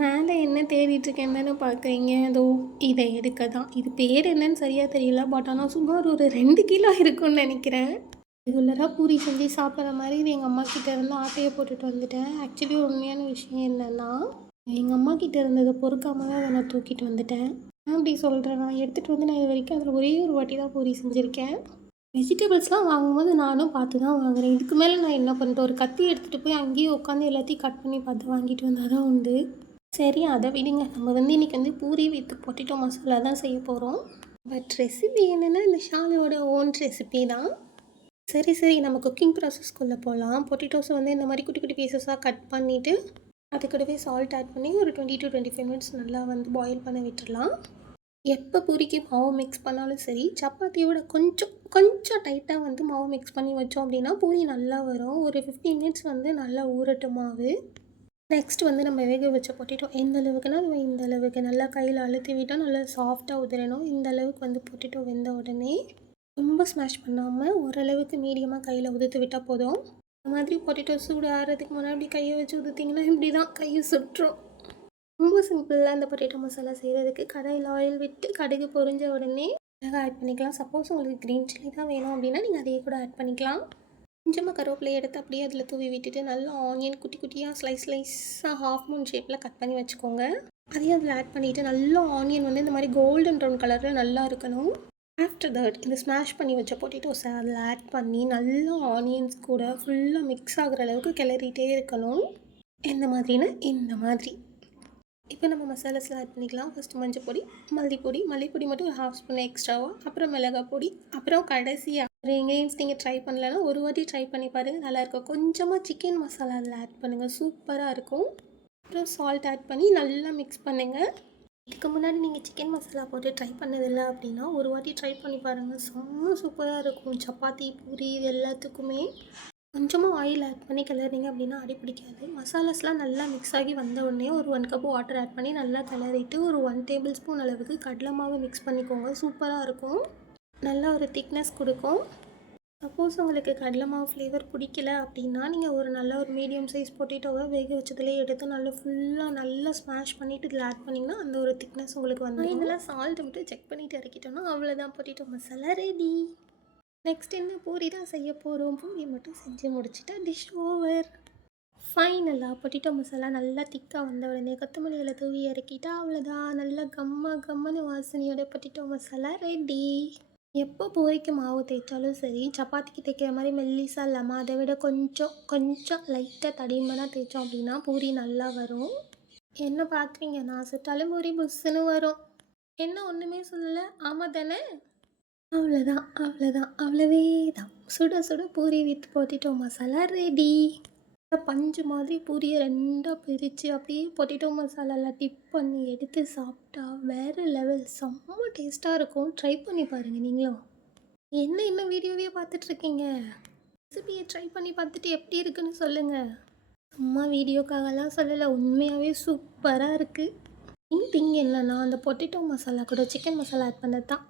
மேலே என்ன தேடிட்டுருக்கேன்னு தானே பார்க்குறீங்க. அதோ இதை எடுக்க தான். இது பேர் என்னன்னு சரியா தெரியல. பட் ஆனால் சுமார் ஒரு 2 கிலோ இருக்கும்னு நெனைக்கிறேன். ரெகுலராக பூரி செஞ்சு சாப்பிட்ற மாதிரி இது எங்கள் அம்மாக்கிட்ட இருந்து ஆட்டைய போட்டுட்டு வந்துட்டேன். ஆக்சுவலி உண்மையான விஷயம் என்னென்னா, எங்கள் அம்மாக்கிட்ட இருந்ததை பொறுக்காம தான் அதை நான் தூக்கிட்டு வந்துட்டேன். ஏன் அப்படி சொல்கிறேன்னா, எடுத்துகிட்டு வந்து நான் இது வரைக்கும் அதில் ஒரே ஒரு வாட்டி தான் பூரி செஞ்சுருக்கேன். வெஜிடபிள்ஸ்லாம் வாங்கும்போது நானும் பார்த்து தான் வாங்குறேன். இதுக்கு மேலே நான் என்ன பண்ணிட்டேன், ஒரு கத்தி எடுத்துகிட்டு போய் அங்கேயே உட்காந்து எல்லாத்தையும் கட் பண்ணி பார்த்து வாங்கிட்டு வந்தால் தான் உண்டு. சரி அதை விடுங்க. நம்ம வந்து இன்றைக்கி வந்து பூரி வித் பொட்டேட்டோ மசாலா தான் செய்ய போகிறோம். பட் ரெசிபி என்னென்னா இந்த ஷாலோட ஓன் ரெசிபி தான். சரி நம்ம குக்கிங் ப்ராசஸ்க்குள்ளே போகலாம். பொட்டேட்டோஸை வந்து இந்த மாதிரி குட்டி குட்டி பீசஸாக கட் பண்ணிவிட்டு அது கூடவே சால்ட் ஆட் பண்ணி ஒரு 20 to 25 மினிட்ஸ் நல்லா வந்து பாயில் பண்ண விட்டுடலாம். எப்போ பூரிக்கு மாவு மிக்ஸ் பண்ணாலும் சரி, சப்பாத்தியோட கொஞ்சம் டைட்டாக வந்து மாவு மிக்ஸ் பண்ணி வச்சோம் அப்படின்னா பூரி நல்லா வரும். ஒரு 15 மினிட்ஸ் வந்து நல்லா ஊறட்டும் மாவு. நெக்ஸ்ட் வந்து நம்ம வேக வச்ச பொட்டேட்டோ எந்த அளவுக்குன்னா இந்த அளவுக்கு நல்லா கையில் அழுத்தி விட்டால் நல்லா சாஃப்டாக உதிரணும். இந்த அளவுக்கு வந்து பொட்டேட்டோ வெந்த உடனே ரொம்ப ஸ்மாஷ் பண்ணாமல் ஓரளவுக்கு மீடியமாக கையில் உதுத்து விட்டால் போதும். இந்த மாதிரி பொட்டேட்டோ சூடு ஆகிறதுக்கு முன்னாடி கையை வச்சு உதுத்திங்கன்னா இப்படி தான் கையை சுட்டுரும். ரொம்ப சிம்பிளாக அந்த பொட்டேட்டோ மசாலா செய்கிறதுக்கு கடாயில் ஆயில் விட்டு கடுகு பொரிஞ்ச உடனே மிளகாய் ஆட் பண்ணிக்கலாம். சப்போஸ் உங்களுக்கு க்ரீன் சில்லி தான் வேணும் அப்படின்னா நீங்கள் அதையே கூட ஆட் பண்ணிக்கலாம். கொஞ்சமாக கருவேப்பிலை எடுத்து அப்படியே அதில் தூவி விட்டுட்டு நல்லா ஆனியன் குட்டி குட்டியாக ஸ்லைஸாக ஹாஃப் மூன் ஷேப்பில் கட் பண்ணி வச்சுக்கோங்க. அதையும் அதில் ஆட் பண்ணிவிட்டு நல்லா ஆனியன் வந்து இந்த மாதிரி கோல்டன் ப்ரௌன் கலரில் நல்லா இருக்கணும். ஆஃப்டர் தட் இந்த ஸ்மாஷ் பண்ணி வச்ச பொட்டேட்டோஸை அதில் ஆட் பண்ணி நல்லா ஆனியன்ஸ் கூட ஃபுல்லாக மிக்ஸ் ஆகிற அளவுக்கு கிளறிட்டே இருக்கணும். எந்த மாதிரினா இந்த மாதிரி. இப்போ நம்ம மசாலாஸ்லாம் ஆட் பண்ணிக்கலாம். ஃபஸ்ட்டு மஞ்சள் மல்லிப்பொடி மட்டும் ஒரு ஹாஃப் ஸ்பூன் எக்ஸ்ட்ராவாக, அப்புறம் மிளகாய் பொடி, அப்புறம் கடைசியாக ஒரு இன்க்ரீடியன்ஸ் நீங்கள் ட்ரை பண்ணலன்னா ஒரு வாட்டி ட்ரை பண்ணி பாருங்கள், நல்லாயிருக்கும். கொஞ்சமாக சிக்கன் மசாலா அதில் ஆட் பண்ணுங்கள், சூப்பராக இருக்கும். அப்புறம் சால்ட் ஆட் பண்ணி நல்லா மிக்ஸ் பண்ணுங்கள். இதுக்கு முன்னாடி நீங்கள் சிக்கன் மசாலா போட்டு ட்ரை பண்ணதில்லை அப்படின்னா ஒரு வாட்டி ட்ரை பண்ணி பாருங்கள், செம்ம சூப்பராக இருக்கும். சப்பாத்தி பூரி இது எல்லாத்துக்குமே. கொஞ்சமாக ஆயில் ஆட் பண்ணி கிளறிங்க அப்படின்னா அடி பிடிக்காது. மசாலாஸ்லாம் நல்லா மிக்ஸ் ஆகி வந்த உடனே ஒரு 1 கப் வாட்டர் ஆட் பண்ணி நல்லா கிளறிட்டு ஒரு 1 டேபிள் ஸ்பூன் அளவுக்கு கடலை மாவு மிக்ஸ் பண்ணிக்கோங்க. சூப்பராக இருக்கும், நல்லா ஒரு திக்னஸ் கொடுக்கும். சப்போஸ் உங்களுக்கு கடலை மாவு ஃப்ளேவர் பிடிக்கல அப்படின்னா நீங்கள் ஒரு நல்ல ஒரு மீடியம் சைஸ் பொட்டேட்டோவை வேக வச்சதுலேயே எடுத்து நல்லா ஸ்மாஷ் பண்ணிவிட்டு இதில் ஆட் பண்ணிங்கன்னா அந்த ஒரு திக்னஸ் உங்களுக்கு வந்து இதெல்லாம் சால்ட் மட்டும் செக் பண்ணிவிட்டு இறக்கிட்டோன்னா அவ்வளோதான், பொட்டேட்டோ மசாலா ரெடி. நெக்ஸ்ட் என்ன பூரி தான் செய்ய போகிறோம். பூரி மட்டும் செஞ்சு முடிச்சுட்டா டிஷ் ஓவர். ஃபைனலாக பொட்டேட்டோ மசாலா நல்லா திக்காக வந்த உடனே கொத்தமல்லி இலை தூவி இறக்கிட்டா அவ்வளோதான், நல்லா கம்மன்னு வாசனையோட பொட்டேட்டோ மசாலா ரெடி. எப்போ பூரிக்கு மாவு தேய்ச்சாலும் சரி, சப்பாத்திக்கு தேய்க்கிற மாதிரி மெல்லிஸாக இல்லாமல் அதை விட கொஞ்சம் லைட்டாக தடிமனாக தேய்ச்சோம் அப்படின்னா பூரி நல்லா வரும். என்ன பார்க்குறீங்க, நான் சுட்டாலும் பூரி புஸ்ஸுன்னு வரும். என்ன ஒன்றுமே சொல்லலை, ஆமாம் தானே? அவ்வளவே தான். சுட puri with potato masala ready. பஞ்சு மாதிரி பூரியை 2ஆக பிரித்து அப்படியே பொட்டேட்டோ மசாலாவில் டிப் பண்ணி எடுத்து சாப்பிட்டா வேறு லெவல், செம்ம டேஸ்ட்டாக இருக்கும். ட்ரை பண்ணி பாருங்கள் நீங்களும். என்ன வீடியோவே பார்த்துட்ருக்கீங்க, ரெசிபியை ட்ரை பண்ணி பார்த்துட்டு எப்படி இருக்குன்னு சொல்லுங்கள். சும்மா வீடியோக்காகலாம் சொல்லலை, உண்மையாகவே சூப்பராக இருக்குது. மெயின் திங் என்னென்னா அந்த பொட்டேட்டோ மசாலா கூட சிக்கன் மசாலா ஆட் பண்ணது தான்.